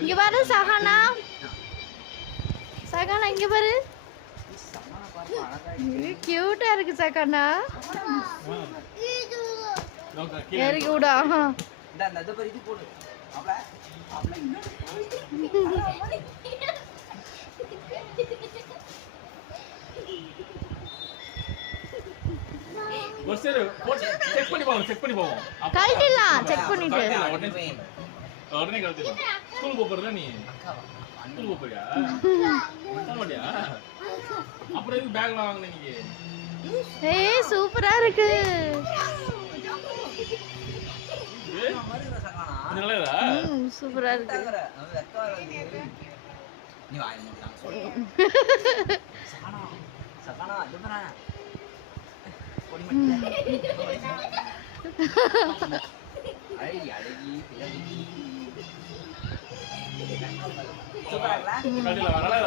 இங்க பாரு சஹானா. சஹானா இங்க பாரு. கியூட்டா இருக்கு சஹானா. இறக்கி விடா. செக் பண்ணி போவோம். கழட்டிடலாம் செக் பண்ணிட்டு. உடனே கழட்டிடலாம். ஸ்கூல் போறதா நீ? ஸ்கூல் போறியா? போறியா? அப்புறம் எதுக்கு பேக்லாம் வாங்குன நீங்க? ஏய் சூப்பரா இருக்கு. நல்லதா? சூப்பரா இருக்கு. நீ வாய் மூடாம சொல்லு. சகானா அதுதானே. பொடி மட்டி. அழகி பிள்ளை. சூப்பரா இருக்கல? நல்லா